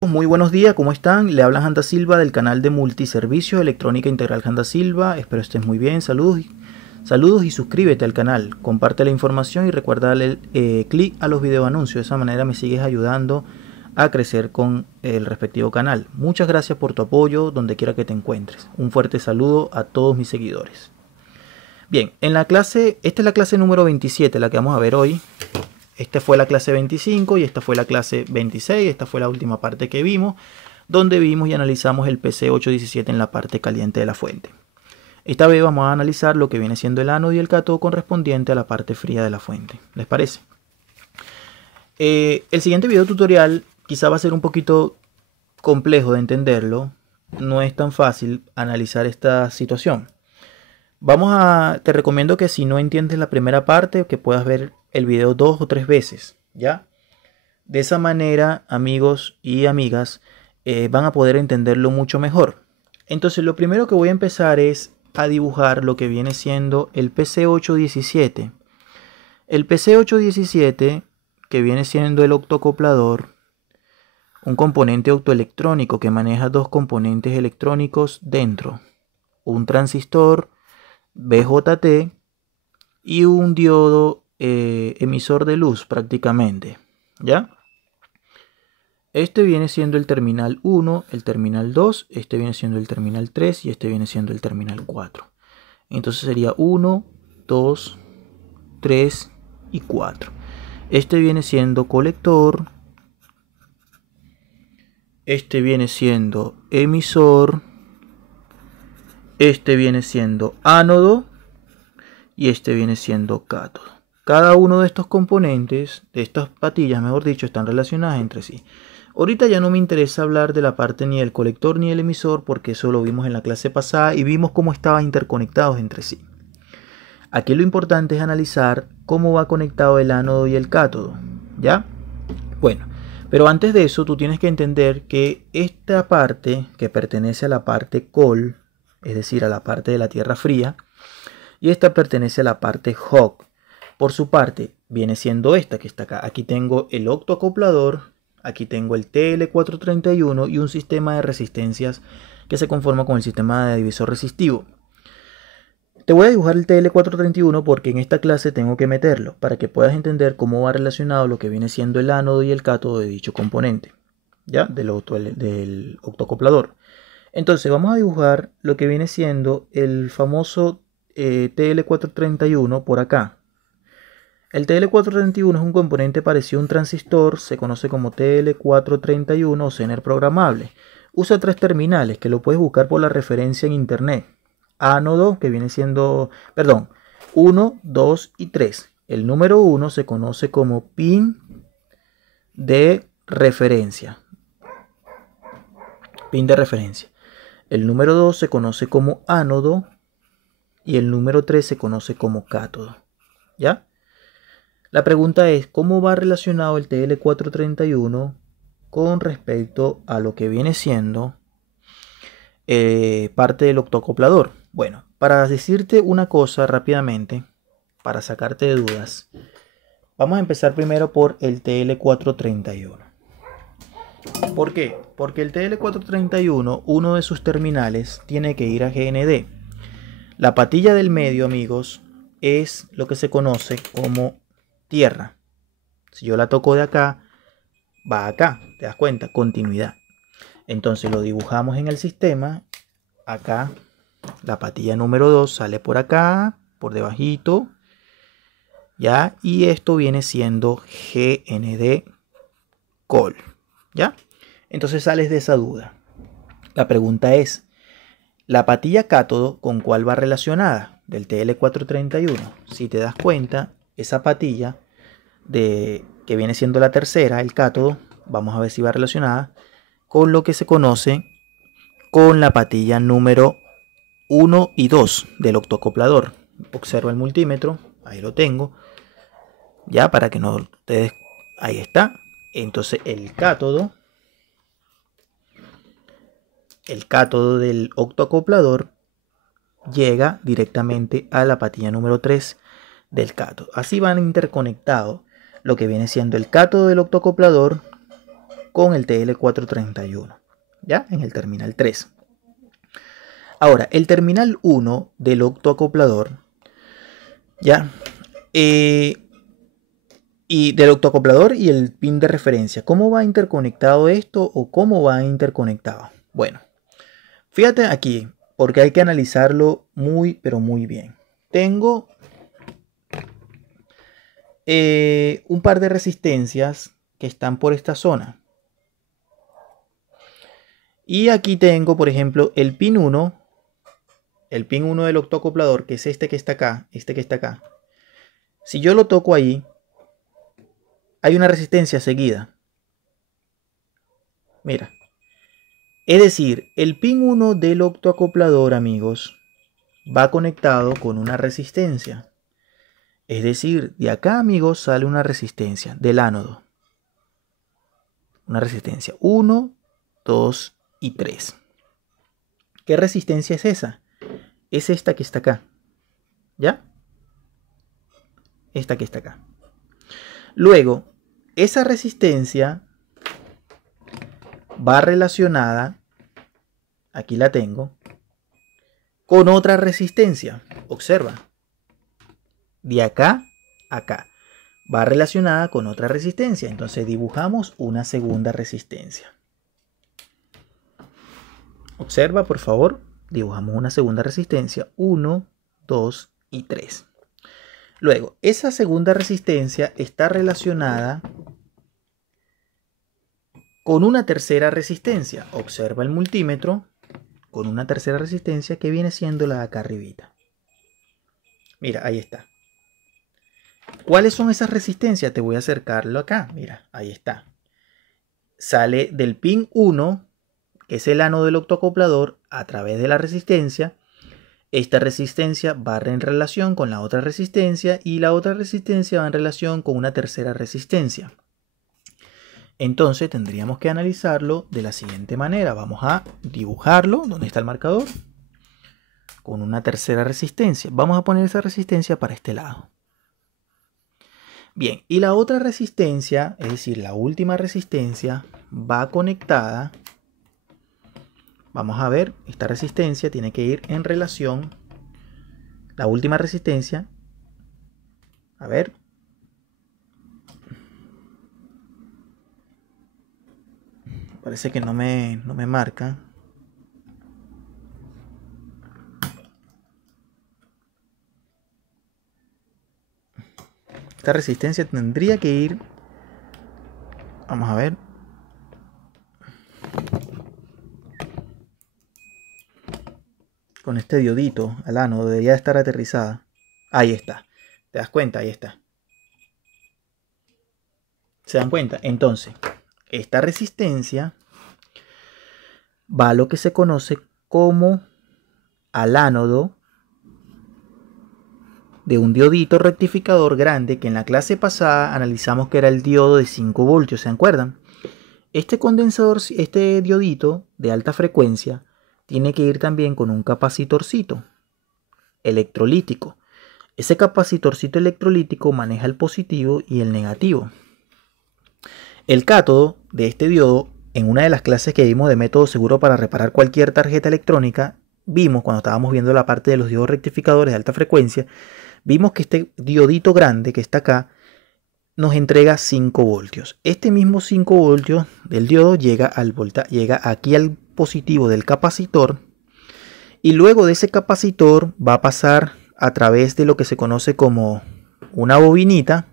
Muy buenos días, ¿cómo están? Le habla Janda Silva del canal de Multiservicios Electrónica Integral Janda Silva. Espero estés muy bien. Saludos y suscríbete al canal. Comparte la información y recuerda darle clic a los video anuncios. De esa manera me sigues ayudando a crecer con el respectivo canal. Muchas gracias por tu apoyo donde quiera que te encuentres. Un fuerte saludo a todos mis seguidores. Bien, esta es la clase número 27, la que vamos a ver hoy. Esta fue la clase 25 y esta fue la clase 26. Esta fue la última parte que vimos, donde vimos y analizamos el PC817 en la parte caliente de la fuente. Esta vez vamos a analizar lo que viene siendo el ánodo y el cátodo correspondiente a la parte fría de la fuente. ¿Les parece? El siguiente video tutorial quizá va a ser un poquito complejo de entenderlo. No es tan fácil analizar esta situación. Te recomiendo que si no entiendes la primera parte, que puedas ver el video 2 o 3 veces, ¿ya? De esa manera, amigos y amigas, van a poder entenderlo mucho mejor. Entonces, lo primero que voy a empezar es a dibujar lo que viene siendo el PC817. El PC817, que viene siendo el octoacoplador, un componente optoelectrónico que maneja dos componentes electrónicos dentro, un transistor BJT y un diodo emisor de luz prácticamente, ¿ya? Este viene siendo el terminal 1, el terminal 2, este viene siendo el terminal 3 y este viene siendo el terminal 4. Entonces sería 1, 2, 3 y 4. Este viene siendo colector, este viene siendo emisor, este viene siendo ánodo y este viene siendo cátodo. Cada uno de estos componentes, de estas patillas mejor dicho, están relacionadas entre sí. Ahorita ya no me interesa hablar de la parte ni del colector ni del emisor, porque eso lo vimos en la clase pasada y vimos cómo estaban interconectados entre sí. Aquí lo importante es analizar cómo va conectado el ánodo y el cátodo, ¿ya? Bueno, pero antes de eso tú tienes que entender que esta parte que pertenece a la parte cold, es decir, a la parte de la tierra fría, y esta pertenece a la parte hot. Por su parte, viene siendo esta que está acá. Aquí tengo el octoacoplador, aquí tengo el TL431 y un sistema de resistencias que se conforma con el sistema de divisor resistivo. Te voy a dibujar el TL431 porque en esta clase tengo que meterlo para que puedas entender cómo va relacionado lo que viene siendo el ánodo y el cátodo de dicho componente, ¿ya? Del octoacoplador. Entonces vamos a dibujar lo que viene siendo el famoso TL431 por acá. El TL431 es un componente parecido a un transistor, se conoce como TL431 o Zener programable. Usa tres terminales que lo puedes buscar por la referencia en internet. Ánodo, que viene siendo, 1, 2 y 3. El número 1 se conoce como pin de referencia. Pin de referencia. El número 2 se conoce como ánodo y el número 3 se conoce como cátodo, ¿ya? La pregunta es, ¿cómo va relacionado el TL431 con respecto a lo que viene siendo parte del octoacoplador? Bueno, para decirte una cosa rápidamente, para sacarte de dudas, vamos a empezar primero por el TL431. ¿Por qué? Porque el TL431, uno de sus terminales, tiene que ir a GND. La patilla del medio, amigos, es lo que se conoce como tierra. Si yo la toco de acá, va acá. ¿Te das cuenta? Continuidad. Entonces lo dibujamos en el sistema. Acá la patilla número 2 sale por acá, por debajito. ¿Ya? Y esto viene siendo GND col. ¿Ya? Entonces sales de esa duda. La pregunta es, ¿la patilla cátodo con cuál va relacionada? Del TL431. Si te das cuenta, esa patilla que viene siendo la tercera, el cátodo, vamos a ver si va relacionada con lo que se conoce con la patilla número 1 y 2 del octoacoplador. Observa el multímetro, ahí lo tengo, ya para que no te des, ahí está. Entonces el cátodo del octoacoplador llega directamente a la patilla número 3 del cátodo. Así van interconectados lo que viene siendo el cátodo del octoacoplador con el TL431, ¿ya? En el terminal 3. Ahora, el terminal 1 del octoacoplador, ¿ya? Y del octoacoplador y el pin de referencia. ¿Cómo va interconectado esto o cómo va interconectado? Bueno, fíjate aquí, porque hay que analizarlo muy, pero muy bien. Tengo un par de resistencias que están por esta zona. Y aquí tengo, por ejemplo, el pin 1 del octoacoplador, que es este que está acá, Si yo lo toco ahí, hay una resistencia seguida. Mira. Es decir, el pin 1 del octoacoplador, amigos, va conectado con una resistencia. Es decir, de acá, amigos, sale una resistencia del ánodo. Una resistencia 1, 2 y 3. ¿Qué resistencia es esa? Es esta que está acá. ¿Ya? Esta que está acá. Luego, esa resistencia va relacionada, aquí la tengo, con otra resistencia. Observa. De acá a acá. Va relacionada con otra resistencia. Entonces dibujamos una segunda resistencia. Observa, por favor. Dibujamos una segunda resistencia. 1, 2 y 3. Luego, esa segunda resistencia está relacionada con una tercera resistencia. Observa el multímetro con una tercera resistencia que viene siendo la de acá arribita. Mira, ahí está. ¿Cuáles son esas resistencias? Te voy a acercarlo acá. Mira, ahí está. Sale del pin 1, que es el ánodo del octoacoplador, a través de la resistencia. Esta resistencia va en relación con la otra resistencia y la otra resistencia va en relación con una tercera resistencia. Entonces tendríamos que analizarlo de la siguiente manera. Vamos a dibujarlo. ¿Dónde está el marcador? Con una tercera resistencia. Vamos a poner esa resistencia para este lado. Bien, y la otra resistencia, es decir, la última resistencia, va conectada. Vamos a ver, esta resistencia tiene que ir en relación. La última resistencia. A ver. Parece que no me marca. Esta resistencia tendría que ir. Vamos a ver. Con este diodito al ánodo debería estar aterrizada. Ahí está. ¿Te das cuenta? Ahí está. ¿Se dan cuenta? Entonces, esta resistencia va a lo que se conoce como al ánodo de un diodito rectificador grande que en la clase pasada analizamos que era el diodo de 5 voltios. ¿Se acuerdan? Este condensador, este diodito de alta frecuencia, tiene que ir también con un capacitorcito electrolítico. Ese capacitorcito electrolítico maneja el positivo y el negativo. El cátodo de este diodo, en una de las clases que vimos de método seguro para reparar cualquier tarjeta electrónica, vimos cuando estábamos viendo la parte de los diodos rectificadores de alta frecuencia, vimos que este diodito grande que está acá nos entrega 5 voltios. Este mismo 5 voltios del diodo llega aquí al positivo del capacitor y luego de ese capacitor va a pasar a través de lo que se conoce como una bobinita,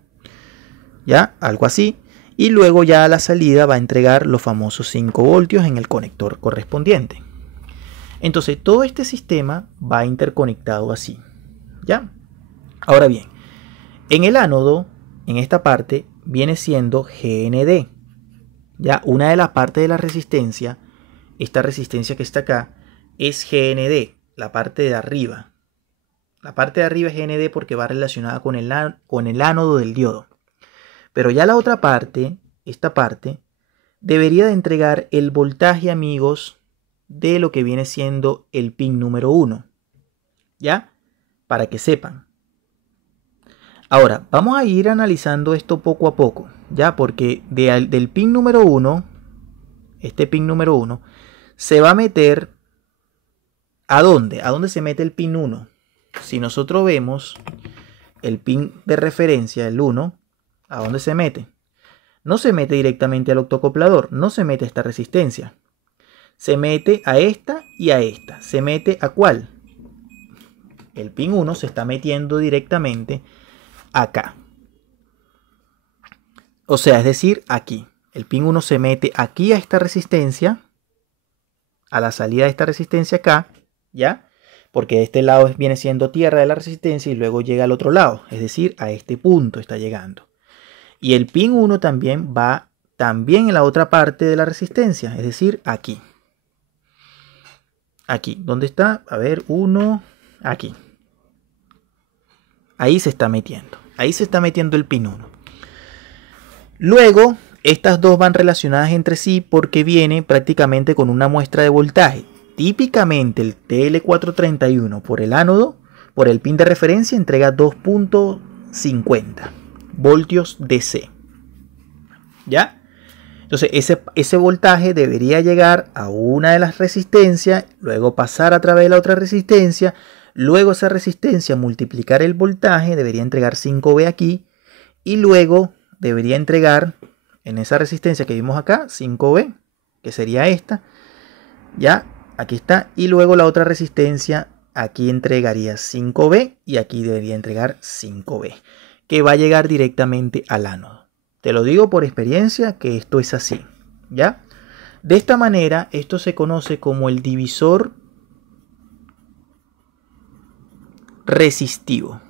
ya, algo así, y luego ya a la salida va a entregar los famosos 5 voltios en el conector correspondiente. Entonces todo este sistema va interconectado así, ¿ya? Ahora bien, en el ánodo, en esta parte, viene siendo GND. Ya, una de las partes de la resistencia, esta resistencia que está acá, es GND, la parte de arriba. La parte de arriba es GND porque va relacionada con el ánodo del diodo. Pero ya la otra parte, esta parte, debería de entregar el voltaje, amigos, de lo que viene siendo el pin número 1. ¿Ya? Para que sepan. Ahora, vamos a ir analizando esto poco a poco, ¿ya? Porque del pin número 1 este pin número 1, se va a meter ¿a dónde? ¿A dónde se mete el pin 1? Si nosotros vemos el pin de referencia, el 1, ¿a dónde se mete? No se mete directamente al octocoplador, no se mete a esta resistencia. Se mete a esta y a esta. ¿Se mete a cuál? El pin 1 se está metiendo directamente acá. O sea, es decir, aquí. El pin 1 se mete aquí a esta resistencia, a la salida de esta resistencia acá, ¿ya? Porque este lado viene siendo tierra de la resistencia y luego llega al otro lado, es decir, a este punto está llegando. Y el pin 1 también va también en la otra parte de la resistencia, es decir, aquí. Aquí, ¿dónde está? A ver, 1, aquí. Ahí se está metiendo. Ahí se está metiendo el pin 1. Luego, estas dos van relacionadas entre sí porque viene prácticamente con una muestra de voltaje. Típicamente el TL431 por el ánodo, por el pin de referencia, entrega 2.50 voltios DC. ¿Ya? Entonces ese voltaje debería llegar a una de las resistencias, luego pasar a través de la otra resistencia, luego esa resistencia multiplicar el voltaje, debería entregar 5V aquí, y luego debería entregar en esa resistencia que vimos acá 5V, que sería esta, ya, aquí está, y luego la otra resistencia aquí entregaría 5V y aquí debería entregar 5V, que va a llegar directamente al ánodo. Te lo digo por experiencia que esto es así, ¿ya? De esta manera, esto se conoce como el divisor resistivo,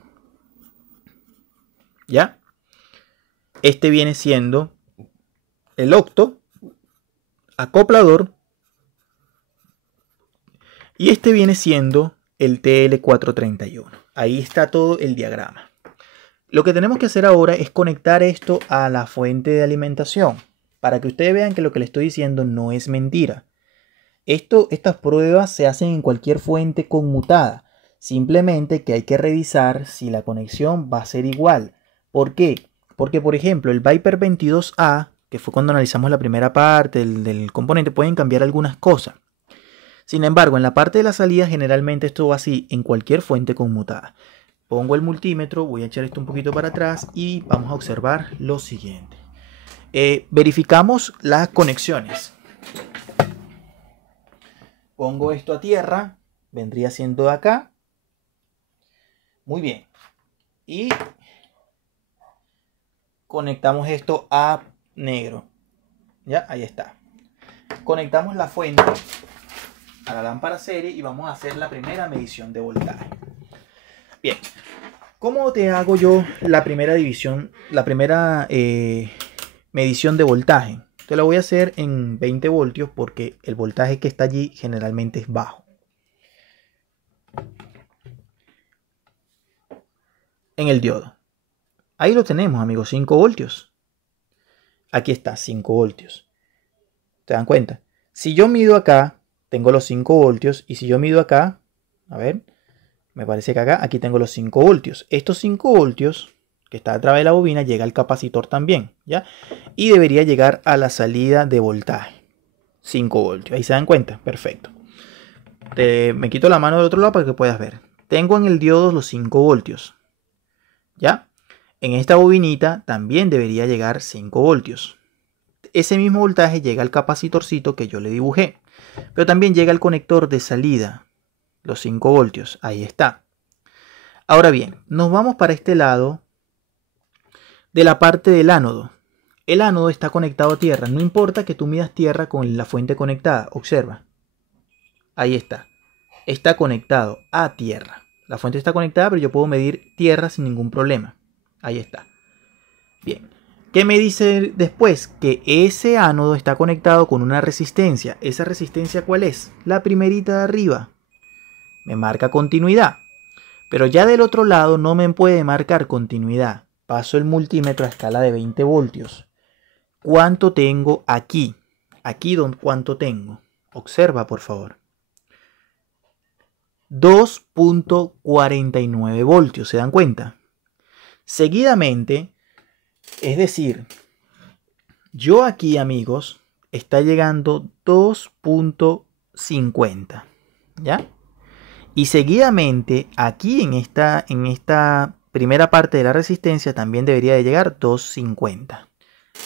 ¿ya? Este viene siendo el octo acoplador y este viene siendo el TL431. Ahí está todo el diagrama. Lo que tenemos que hacer ahora es conectar esto a la fuente de alimentación para que ustedes vean que lo que les estoy diciendo no es mentira. Estas pruebas se hacen en cualquier fuente conmutada. Simplemente que hay que revisar si la conexión va a ser igual. ¿Por qué? Porque, por ejemplo, el Viper 22A, que fue cuando analizamos la primera parte del componente, pueden cambiar algunas cosas. Sin embargo, en la parte de la salida, generalmente esto va así en cualquier fuente conmutada. Pongo el multímetro, voy a echar esto un poquito para atrás y vamos a observar lo siguiente. Verificamos las conexiones. Pongo esto a tierra, vendría siendo de acá. Muy bien. Y conectamos esto a negro. Ya, ahí está. Conectamos la fuente a la lámpara serie y vamos a hacer la primera medición de voltaje. Bien, ¿cómo te hago yo la primera medición de voltaje? Te la voy a hacer en 20 voltios porque el voltaje que está allí generalmente es bajo. En el diodo. Ahí lo tenemos, amigos, 5 voltios. Aquí está, 5 voltios. ¿Te dan cuenta? Si yo mido acá, tengo los 5 voltios. Y si yo mido acá, a ver, me parece que acá, aquí tengo los 5 voltios. Estos 5 voltios que está a través de la bobina llega al capacitor también, ¿ya? Y debería llegar a la salida de voltaje. 5 voltios. Ahí se dan cuenta. Perfecto. Me quito la mano del otro lado para que puedas ver. Tengo en el diodo los 5 voltios. ¿Ya? En esta bobinita también debería llegar 5 voltios. Ese mismo voltaje llega al capacitorcito que yo le dibujé. Pero también llega al conector de salida. Los 5 voltios. Ahí está. Ahora bien, nos vamos para este lado de la parte del ánodo. El ánodo está conectado a tierra. No importa que tú midas tierra con la fuente conectada. Observa. Ahí está. Está conectado a tierra. La fuente está conectada, pero yo puedo medir tierra sin ningún problema. Ahí está. Bien. ¿Qué me dice después? Que ese ánodo está conectado con una resistencia. ¿Esa resistencia cuál es? La primerita de arriba. Me marca continuidad. Pero ya del otro lado no me puede marcar continuidad. Paso el multímetro a escala de 20 voltios. ¿Cuánto tengo aquí? Aquí, ¿cuánto tengo? Observa, por favor. 2.49 voltios, ¿se dan cuenta? Seguidamente, es decir, yo aquí, amigos, está llegando 2.50, ¿ya? Y seguidamente aquí en esta primera parte de la resistencia también debería de llegar 2.50.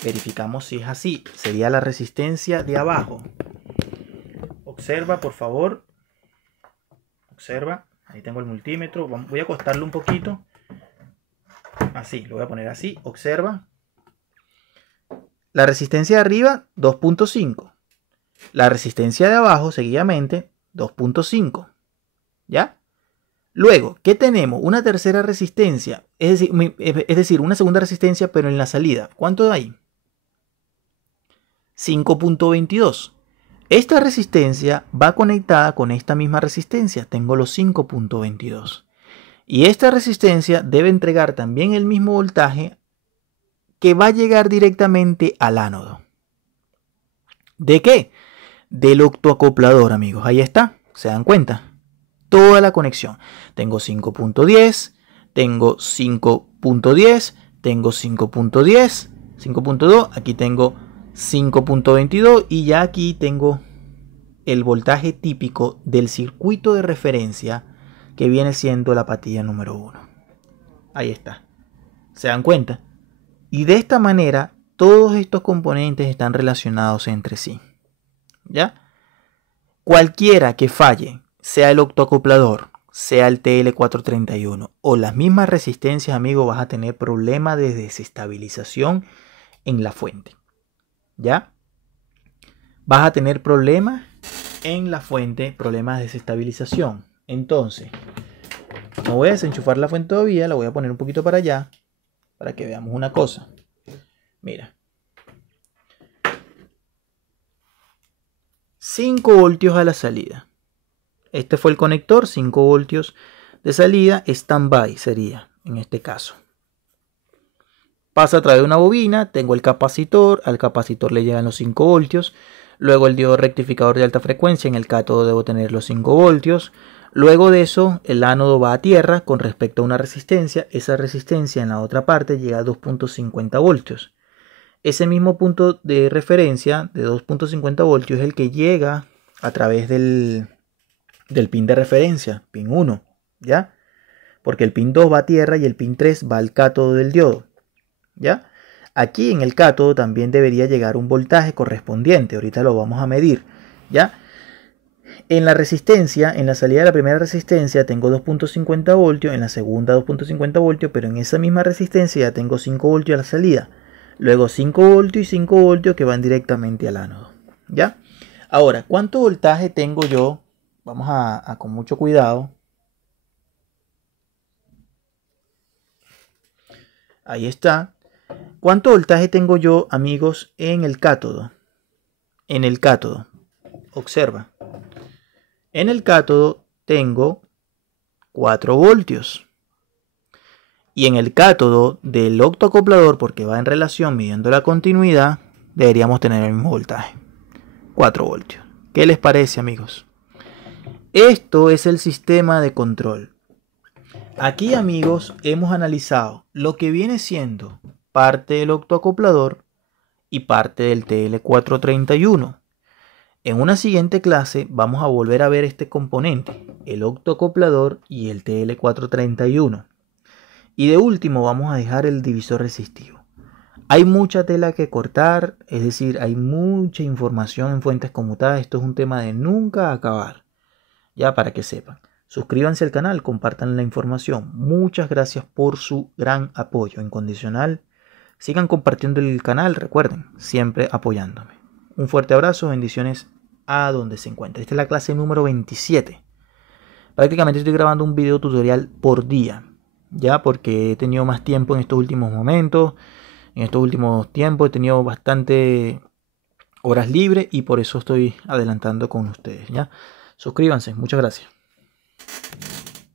Verificamos si es así. Sería la resistencia de abajo. Observa, por favor. Observa. Ahí tengo el multímetro. Voy a acostarlo un poquito. Así, lo voy a poner así. Observa. La resistencia de arriba, 2.5. La resistencia de abajo, seguidamente, 2.5. ¿Ya? Luego, ¿qué tenemos? Una tercera resistencia. Es decir, una segunda resistencia, pero en la salida. ¿Cuánto hay? 5.22. Esta resistencia va conectada con esta misma resistencia. Tengo los 5.22. Y esta resistencia debe entregar también el mismo voltaje que va a llegar directamente al ánodo. ¿De qué? Del octoacoplador, amigos. Ahí está. ¿Se dan cuenta? Toda la conexión. Tengo 5.10, tengo 5.10, tengo 5.10, 5.2, aquí tengo 5.22 y ya aquí tengo el voltaje típico del circuito de referencia que viene siendo la patilla número 1. Ahí está. ¿Se dan cuenta? Y de esta manera todos estos componentes están relacionados entre sí. ¿Ya? Cualquiera que falle, sea el octoacoplador, sea el TL431 o las mismas resistencias, amigos, vas a tener problemas de desestabilización en la fuente. ¿Ya? Vas a tener problemas en la fuente, problemas de desestabilización. Entonces, no voy a desenchufar la fuente todavía, la voy a poner un poquito para allá para que veamos una cosa. Mira. 5 voltios a la salida. Este fue el conector, 5 voltios de salida, stand-by sería en este caso. Pasa a través de una bobina, tengo el capacitor, al capacitor le llegan los 5 voltios. Luego el diodo rectificador de alta frecuencia, en el cátodo debo tener los 5 voltios. Luego de eso, el ánodo va a tierra con respecto a una resistencia. Esa resistencia en la otra parte llega a 2.50 voltios. Ese mismo punto de referencia de 2.50 voltios es el que llega a través del pin de referencia, pin 1, ¿ya? Porque el pin 2 va a tierra y el pin 3 va al cátodo del diodo, ¿ya? Aquí en el cátodo también debería llegar un voltaje correspondiente, ahorita lo vamos a medir, ¿ya? En la resistencia, en la salida de la primera resistencia tengo 2.50 voltios, en la segunda 2.50 voltios, pero en esa misma resistencia ya tengo 5 voltios a la salida. Luego 5 voltios y 5 voltios que van directamente al ánodo, ¿ya? Ahora, ¿cuánto voltaje tengo yo? Vamos a con mucho cuidado. Ahí está. ¿Cuánto voltaje tengo yo, amigos, en el cátodo? En el cátodo. Observa. En el cátodo tengo 4 voltios. Y en el cátodo del octoacoplador, porque va en relación midiendo la continuidad, deberíamos tener el mismo voltaje. 4 voltios. ¿Qué les parece, amigos? Esto es el sistema de control. Aquí, amigos, hemos analizado lo que viene siendo parte del octoacoplador y parte del TL431. En una siguiente clase vamos a volver a ver este componente, el octoacoplador y el TL431. Y de último vamos a dejar el divisor resistivo. Hay mucha tela que cortar, es decir, hay mucha información en fuentes conmutadas. Esto es un tema de nunca acabar. Ya para que sepan. Suscríbanse al canal, compartan la información. Muchas gracias por su gran apoyo incondicional. Sigan compartiendo el canal, recuerden, siempre apoyándome. Un fuerte abrazo, bendiciones a donde se encuentre. Esta es la clase número 27. Prácticamente estoy grabando un video tutorial por día. Ya porque he tenido más tiempo en estos últimos momentos. En estos últimos tiempos he tenido bastante horas libres y por eso estoy adelantando con ustedes. ¿Ya? Suscríbanse. Muchas gracias.